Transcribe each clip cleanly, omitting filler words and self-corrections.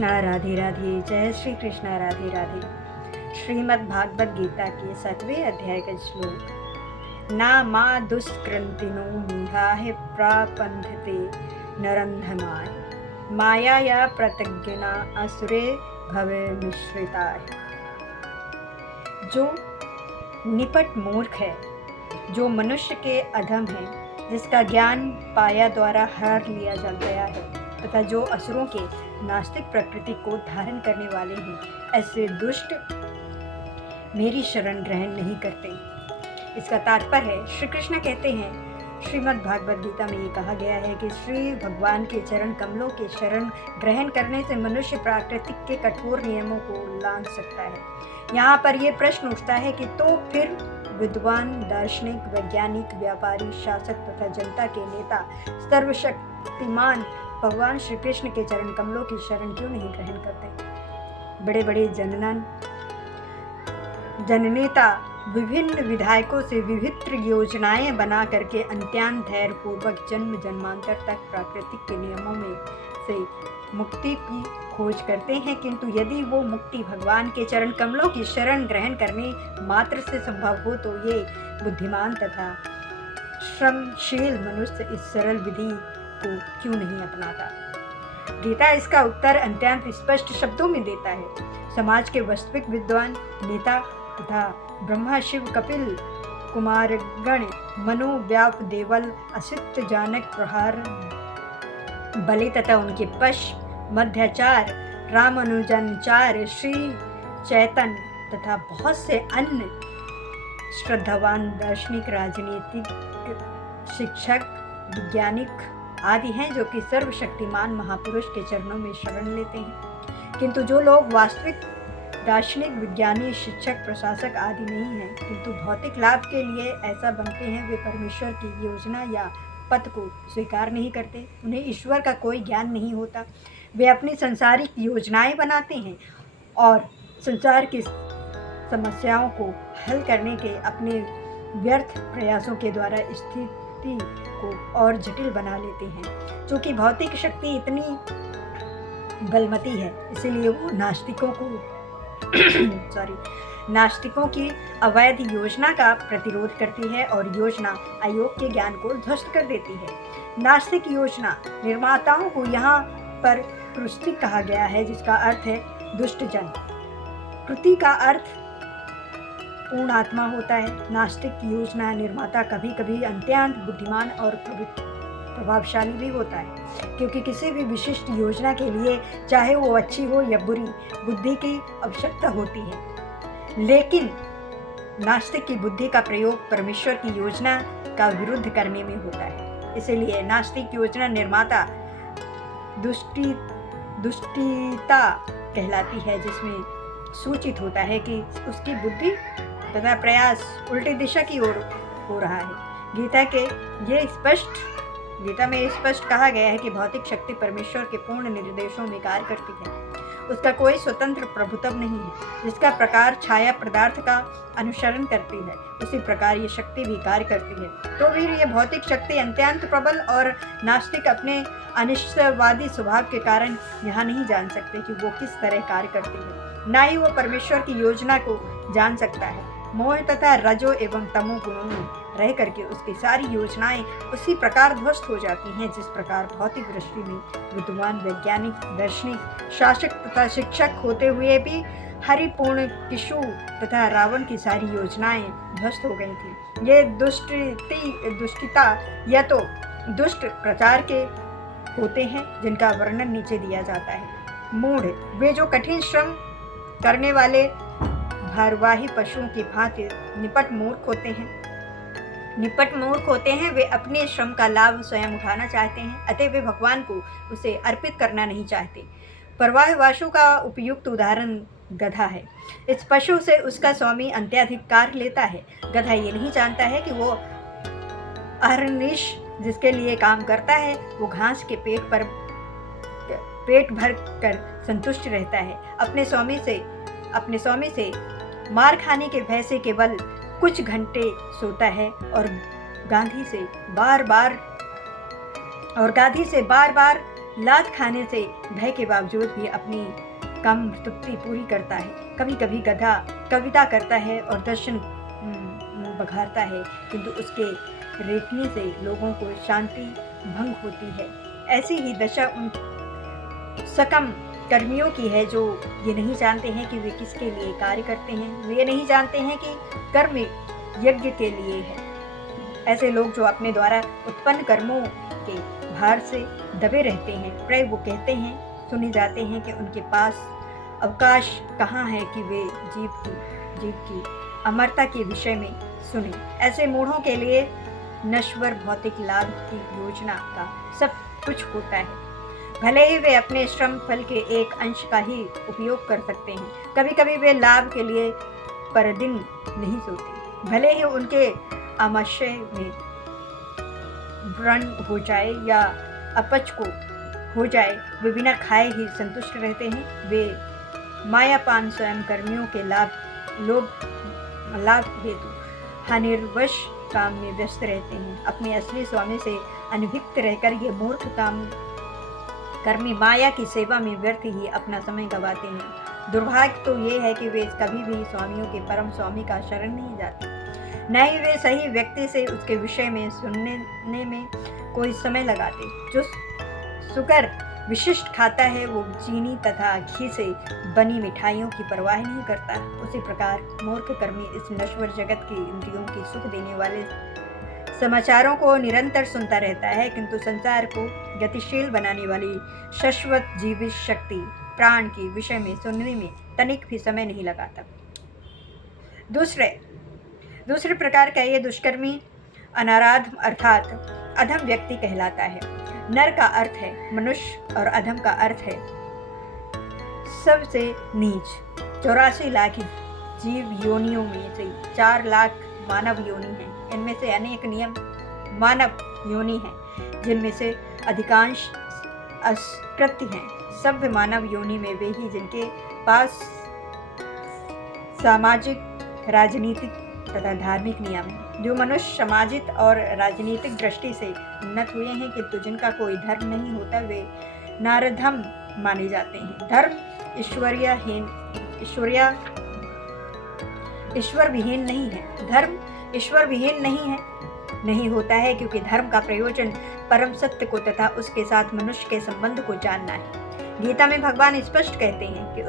कृष्णा, राधे राधे। जय श्री कृष्णा, राधे राधे। श्रीमद् भागवत गीता के 7वें अध्याय का श्लोक। ना मा दुष्कृतिनो मूढ़ाः प्रापन्थते नरंधमाय मायाया प्रतिज्ञा असुरे भवे मिश्रिताः। जो निपट मूर्ख है, जो मनुष्य के अधम है, जिसका ज्ञान पाया द्वारा हर लिया जा गया है, तथा जो असुरों के नास्तिक प्रकृति को धारण करने वाले हैं, ऐसे दुष्ट मेरी शरण ग्रहण नहीं करते। इसका तात्पर्य है, श्री कृष्ण कहते हैं, श्रीमद् भागवत गीता में ये कहा गया है कि श्री भगवान के चरण कमलों के शरण ग्रहण करने से मनुष्य प्राकृतिक के कठोर नियमों को लांघ सकता है। यहाँ पर यह प्रश्न उठता है कि तो फिर विद्वान, दार्शनिक, वैज्ञानिक, व्यापारी, शासक तथा जनता के नेता सर्वशक्तिमान भगवान श्री कृष्ण के चरण कमलों की शरण क्यों नहीं ग्रहण करते? बड़े बड़े जननेता विभिन्न विधायकों से विभिन्न योजनाएं बना करके अंत्यान धैर्य पूर्वक जन्म जन्मांतर तक प्राकृतिक के नियमों में से मुक्ति की खोज करते हैं, किंतु यदि वो मुक्ति भगवान के चरण कमलों की शरण ग्रहण करने मात्र से संभव हो तो ये बुद्धिमान तथा श्रमशील मनुष्य इस सरल विधि को क्यों नहीं अपनाता? गीता इसका उत्तर अत्यंत स्पष्ट शब्दों में देता है। समाज के वास्तविक विद्वान नेता तथा ब्रह्मा, शिव, कपिल, कुमारगण, मनु, व्याप, देवल, असित, जानक, प्रहार, बलि तथा उनके पश, मध्याचार, रामानुजाचार्य, श्री चैतन्य तथा बहुत से अन्य श्रद्धावान दार्शनिक, राजनीतिक, शिक्षक, वैज्ञानिक आदि हैं जो कि सर्वशक्तिमान महापुरुष के चरणों में शरण लेते हैं, किंतु जो लोग वास्तविक दार्शनिक, विज्ञानी, शिक्षक, प्रशासक आदि नहीं हैं, किंतु भौतिक लाभ के लिए ऐसा बनते हैं, वे परमेश्वर की योजना या पथ को स्वीकार नहीं करते। उन्हें ईश्वर का कोई ज्ञान नहीं होता। वे अपनी सांसारिक योजनाएं बनाते हैं और संसार की समस्याओं को हल करने के अपने व्यर्थ प्रयासों के द्वारा स्थिति को और जटिल बना लेते हैं। चूँकि भौतिक शक्ति इतनी बलवती है, इसीलिए वो नास्तिकों की अवैध योजना का प्रतिरोध करती है और योजना आयोग के ज्ञान को ध्वस्त कर देती है। नास्तिक योजना निर्माताओं को यहाँ पर कृति कहा गया है, जिसका अर्थ है दुष्ट जन। कृति का अर्थ पूर्ण आत्मा होता है। नास्तिक योजना निर्माता कभी कभी अत्यंत बुद्धिमान और प्रभावशाली भी होता है, क्योंकि किसी भी विशिष्ट योजना के लिए, चाहे वो अच्छी हो या बुरी, बुद्धि की आवश्यकता होती है। लेकिन नास्तिक की बुद्धि का प्रयोग परमेश्वर की योजना का विरुद्ध करने में होता है। इसलिए नास्तिक योजना निर्माता दुष्टिता कहलाती है, जिसमें सूचित होता है कि उसकी बुद्धि तथा प्रयास उल्टी दिशा की ओर हो रहा है। गीता में स्पष्ट कहा गया है कि भौतिक शक्ति परमेश्वर के पूर्ण निर्देशों में कार्य करती है। उसका कोई स्वतंत्र प्रभुत्व नहीं है। जिसका प्रकार छाया पदार्थ का अनुसरण करती है, उसी प्रकार ये शक्ति भी कार्य करती है। तो भी ये भौतिक शक्ति अत्यंत प्रबल और नास्तिक अपने अनिश्चयवादी स्वभाव के कारण यहाँ नहीं जान सकते कि वो किस तरह कार्य करती है। ना ही वो परमेश्वर की योजना को जान सकता है। मोह तथा रजो एवं तमो गुणों में रह करके उसकी सारी योजनाएं उसी प्रकार ध्वस्त हो जाती हैं, जिस प्रकार भौतिक दृष्टि में विद्वान, वैज्ञानिक, दार्शनिक, शासक तथा शिक्षक होते हुए भी हरिपूर्ण किशु तथा रावण की सारी योजनाएं ध्वस्त हो गई थी। ये दुष्टिता या तो दुष्ट प्रचार के होते हैं, जिनका वर्णन नीचे दिया जाता है। मूढ़, वे जो कठिन श्रम करने वाले भारवाही पशुओं की भांति निपट मूर्ख होते हैं। वे अपने श्रम का लाभ स्वयं उठाना चाहते हैं, अतः वे भगवान को उसे अर्पित करना नहीं चाहते। परवाहवासु का उपयुक्त उदाहरण गधा है। इस पशु से उसका स्वामी अंत्याधिकार लेता है। गधा ये नहीं जानता है कि वो अहर्निश जिसके लिए काम करता है, वो घास के पेट भर कर संतुष्ट रहता है। अपने स्वामी से मार खाने के भय से केवल कुछ घंटे सोता है और गांधी से बार बार लात खाने से भय के बावजूद भी अपनी काम तृप्ति पूरी करता है। कभी कभी गधा कविता करता है और दर्शन बघारता है, किंतु उसके रेखने से लोगों को शांति भंग होती है। ऐसी ही दशा उन सकम कर्मियों की है जो ये नहीं जानते हैं कि वे किसके लिए कार्य करते हैं। वे ये नहीं जानते हैं कि कर्म यज्ञ के लिए है। ऐसे लोग जो अपने द्वारा उत्पन्न कर्मों के भार से दबे रहते हैं, प्राय वो कहते हैं, सुने जाते हैं कि उनके पास अवकाश कहाँ है कि वे जीव की अमरता के विषय में सुने। ऐसे मूढ़ों के लिए नश्वर भौतिक लाभ की योजना का सब कुछ होता है, भले ही वे अपने श्रम फल के एक अंश का ही उपयोग कर सकते हैं। कभी कभी वे लाभ के लिए पर दिन नहीं सोते, भले ही उनके आमाशय में व्रण हो जाए या अपच को हो जाए, वे बिना खाए ही संतुष्ट रहते हैं। वे मायापान स्वयं कर्मियों के लाभ हेतु हानिर्वश काम में व्यस्त रहते हैं। अपने असली स्वामी से अनभिक्त रहकर ये मूर्ख काम कर्मी माया की सेवा में व्यर्थ ही अपना समय गंवाते हैं। दुर्भाग्य तो ये है कि वे कभी भी स्वामियों के परम स्वामी का शरण नहीं जाते, न ही वे सही व्यक्ति से उसके विषय में सुनने में कोई समय लगाते। जो सुकर विशिष्ट खाता है वो चीनी तथा घी से बनी मिठाइयों की परवाह नहीं करता। उसी प्रकार मूर्ख कर्मी इस नश्वर जगत की इंद्रियों की सुख देने वाले समाचारों को निरंतर सुनता रहता है, किंतु संसार को गतिशील बनाने वाली शाश्वत जीवित शक्ति प्राण के विषय में सुनने में तनिक भी समय नहीं लगाता। दूसरे प्रकार का ये दुष्कर्मी अनाराध अर्थात अधम व्यक्ति कहलाता है। नर का अर्थ है मनुष्य और अधम का अर्थ है सबसे नीच। 84 लाख जीव योनियों में से 4 लाख मानव योनि हैं। इनमें से अनेक नियम मानव योनि हैं, जिनमें से अधिकांश असकृत्य हैं। सभ्य मानव योनि में वे ही जिनके पास सामाजिक, राजनीतिक तथा धार्मिक नियम हैं। जो मनुष्य सामाजिक और राजनीतिक दृष्टि से उन्नत हुए हैं, किंतु जिनका कोई धर्म नहीं होता, वे नारधम माने जाते हैं। धर्म ईश्वर विहीन नहीं है। धर्म ईश्वर विहीन नहीं होता है, क्योंकि धर्म का प्रयोजन परम सत्य को तथा उसके साथ मनुष्य के संबंध को जानना है। गीता में भगवान स्पष्ट कहते हैं कि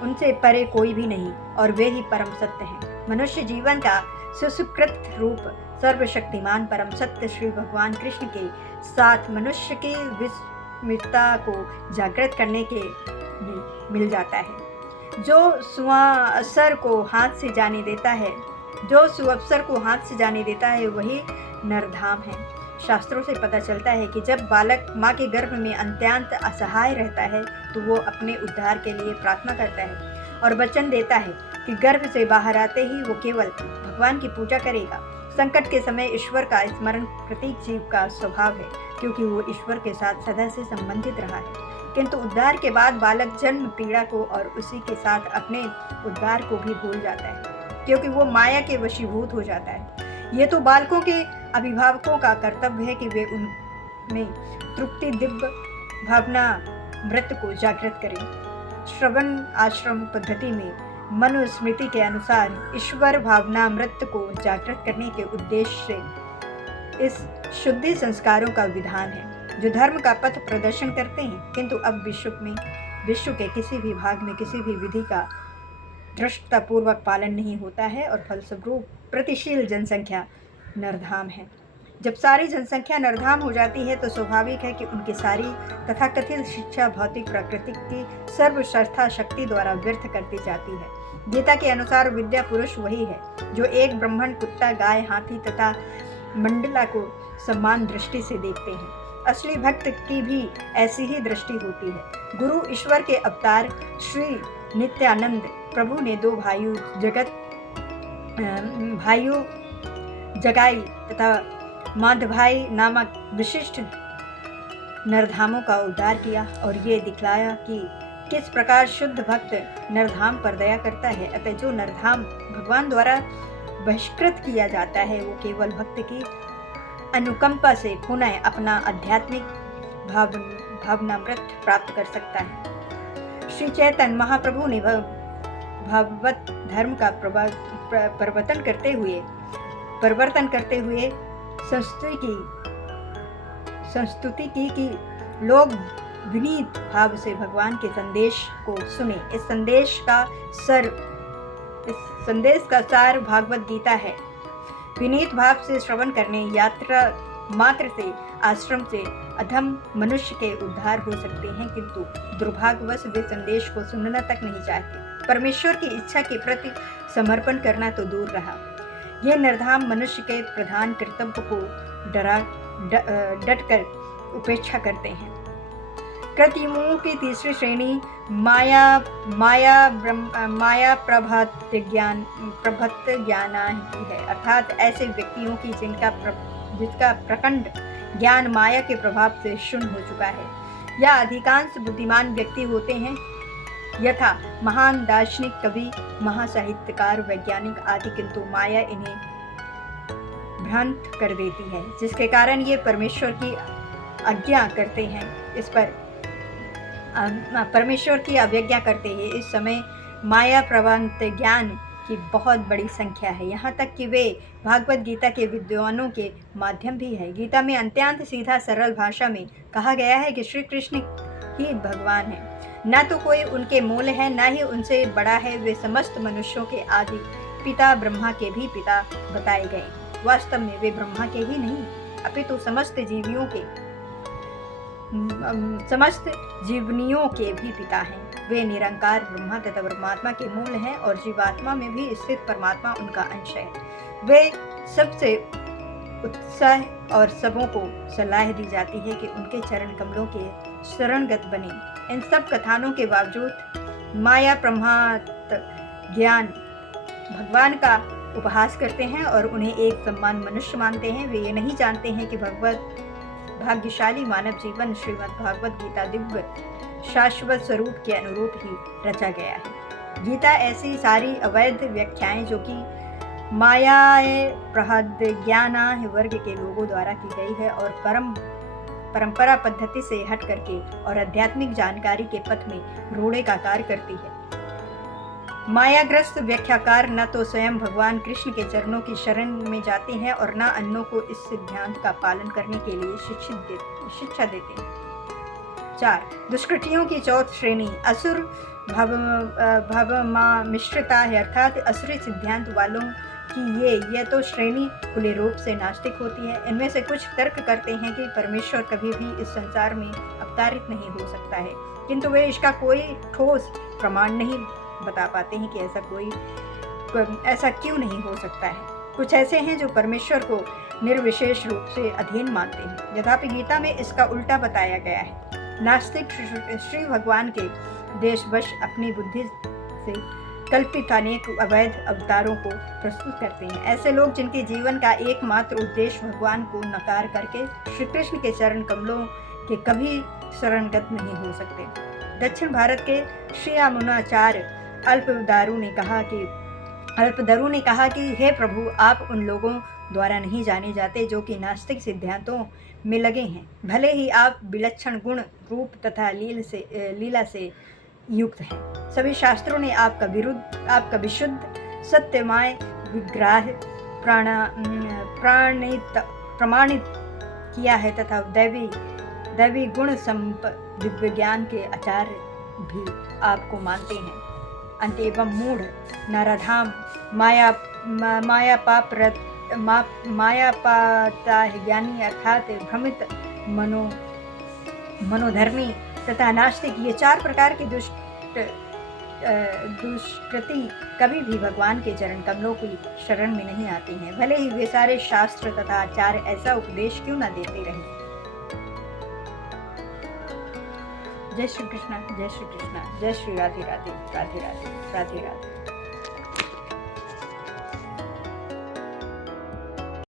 उनसे परे कोई भी नहीं और वे ही परम सत्य हैं। मनुष्य जीवन का सुसुकृत रूप सर्वशक्तिमान परम सत्य श्री भगवान कृष्ण के साथ मनुष्य की विस्मृतता को जागृत करने के लिए मिल जाता है। जो सुअवसर को हाथ से जाने देता है वही नरधाम है। शास्त्रों से पता चलता है कि जब बालक माँ के गर्भ में अत्यंत असहाय रहता है तो वो अपने उद्धार के लिए प्रार्थना करता है और वचन देता है कि गर्भ से बाहर आते ही वो केवल भगवान की पूजा करेगा। संकट के समय ईश्वर का स्मरण प्रत्येक जीव का स्वभाव है, क्योंकि वो ईश्वर के साथ सदा से संबंधित रहा है। किंतु उद्धार के बाद बालक जन्म पीड़ा को और उसी के साथ अपने उद्धार को भी भूल जाता है, क्योंकि वो माया के वशीभूत हो जाता है। ये तो बालकों के अभिभावकों का कर्तव्य है कि वे उनमें तृप्ति दिव्य भावना मृत को जागृत करें। श्रवण आश्रम पद्धति में मनुस्मृति के अनुसार ईश्वर भावना मृत को जागृत करने के उद्देश्य से इस शुद्धि संस्कारों का विधान है, जो धर्म का पथ प्रदर्शन करते हैं। किंतु अब विश्व के किसी भी भाग में किसी भी विधि का दृष्टतापूर्वक पालन नहीं होता है और फलस्वरूप प्रतिशील जनसंख्या नरधाम है। जब सारी जनसंख्या नरधाम हो जाती है तो स्वाभाविक है कि उनकी सारी तथाकथित शिक्षा भौतिक प्रकृति की सर्वश्रेष्ठा शक्ति द्वारा व्यर्थ करती जाती है। गीता के अनुसार विद्या पुरुष वही है जो एक ब्राह्मण, कुत्ता, गाय, हाथी तथा मंडला को समान दृष्टि से देखते हैं। असली भक्त की भी ऐसी ही दृष्टि होती है। गुरु ईश्वर के अवतार श्री नित्यानंद प्रभु ने 2 भाइयों जगाई तथा माधभाई नामक विशिष्ट नरधामों का उद्धार किया और ये दिखलाया कि किस प्रकार शुद्ध भक्त नरधाम पर दया करता है। अतः जो नरधाम भगवान द्वारा बहिष्कृत किया जाता है वो केवल भक्त की अनुकंपा से पुनः अपना आध्यात्मिक भावनामृत प्राप्त कर सकता है। श्री चैतन्य महाप्रभु ने भागवत धर्म का परिवर्तन करते हुए संस्तुति की कि लोग विनीत भाव से भगवान के संदेश को सुने। इस संदेश का सार भागवत गीता है। विनीत भाव से श्रवण करने यात्रा मात्र से आश्रम से अधम मनुष्य के उद्धार हो सकते हैं, किंतु दुर्भाग्यवश वे संदेश को सुनना तक नहीं चाहते। परमेश्वर की इच्छा के प्रति समर्पण करना तो दूर रहा, यह निर्धाम मनुष्य के प्रधान कर्तव्य को डटकर उपेक्षा करते हैं। कृतियों की तीसरी श्रेणी माया प्रभत ज्ञाना की है, अर्थात ऐसे व्यक्तियों की जिसका प्रखंड ज्ञान माया के प्रभाव से शून्य हो चुका है। यह अधिकांश बुद्धिमान व्यक्ति होते हैं, यथा महान दार्शनिक, कवि, महासाहित्यकार, वैज्ञानिक आदि, किंतु माया इन्हें भ्रांत कर देती है, जिसके कारण ये परमेश्वर की आज्ञा करते हैं। परमेश्वर की अवज्ञा करते हैं। इस समय माया प्रवंत ज्ञान की बहुत बड़ी संख्या है, यहाँ तक कि वे भागवत गीता के विद्वानों के माध्यम भी है। गीता में अत्यंत सीधा सरल भाषा में कहा गया है कि श्री कृष्ण ही भगवान है, न तो कोई उनके मूल है, न ही उनसे बड़ा है। वे समस्त मनुष्यों के आदि पिता, ब्रह्मा के भी पिता बताए गए। वास्तव में वे ब्रह्मा के ही नहीं, अपितु समस्त जीवनियों के भी पिता हैं। वे निरंकार ब्रह्मा तथा परमात्मा के मूल हैं और जीवात्मा में भी स्थित परमात्मा उनका अंश है। वे सबसे उत्साह और सबों को सलाह दी जाती है कि उनके चरण कमलों के शरणगत बने। इन सब कथानों के बावजूद माया प्रमाद ज्ञान भगवान का उपहास करते हैं और उन्हें एक समान मनुष्य मानते हैं। वे ये नहीं जानते हैं कि भाग्यशाली मानव जीवन श्रीमद् भागवत गीता दिव्य शाश्वत स्वरूप के अनुरूप ही रचा गया है। गीता ऐसी सारी अवैध व्याख्याएं जो कि माया प्रहद ज्ञाना वर्ग के लोगों द्वारा की गई है और परंपरा पद्धति से हट करके और आध्यात्मिक जानकारी के पथ में रोड़े का कार्य करती है। मायाग्रस्त व्याख्याकार न तो स्वयं भगवान कृष्ण के चरणों की शरण में जाते हैं और न अन्यों को इस सिद्धांत का पालन करने के लिए शिक्षा देते हैं। 4. दुष्कृतियों की चौथी श्रेणी असुर भवमिश्रिता है, अर्थात असुरी सिद्धांत वालों की ये तो श्रेणी खुले रूप से नास्तिक होती है। इनमें से कुछ तर्क करते हैं कि परमेश्वर कभी भी इस संसार में अवतारित नहीं हो सकता है, किंतु वे इसका कोई ठोस प्रमाण नहीं बता पाते हैं कि ऐसा क्यों नहीं हो सकता है। कुछ ऐसे हैं जो परमेश्वर को निर्विशेष रूप से अधीन मानते हैं, यद्यपि गीता में इसका उल्टा बताया गया है। नास्तिक श्री भगवान के देशवश अपनी बुद्धि से कल्पित अनेक अवैध अवतारों को प्रस्तुत करते हैं। ऐसे लोग जिनके जीवन का एकमात्र उद्देश्य भगवान को नकार करके श्री कृष्ण के चरण कमलों के कभी शरणगत नहीं हो सकते। दक्षिण भारत के श्री यमुनाचार्य अल्पदरु ने कहा कि हे प्रभु, आप उन लोगों द्वारा नहीं जाने जाते जो कि नास्तिक सिद्धांतों में लगे हैं। भले ही आप विलक्षण गुण, रूप तथा लीला से युक्त हैं। सभी शास्त्रों ने आपका विशुद्ध सत्यमय विग्रह प्रमाणित किया है तथा दैवी गुण दिव्य ज्ञान के आचार्य भी आपको मानते हैं। अंत एवं मूढ़ नराधाम मायापाता ज्ञानी अर्थात भ्रमित मनोधर्मी तथा नास्तिक, ये 4 प्रकार के दुष्कृति कभी भी भगवान के चरण कमलों की शरण में नहीं आती हैं, भले ही वे सारे शास्त्र तथा आचार्य ऐसा उपदेश क्यों न देते रहें। जय श्री कृष्ण, जय श्री कृष्ण, जय श्री राधे राधे, राधे राधे, राधे राधे।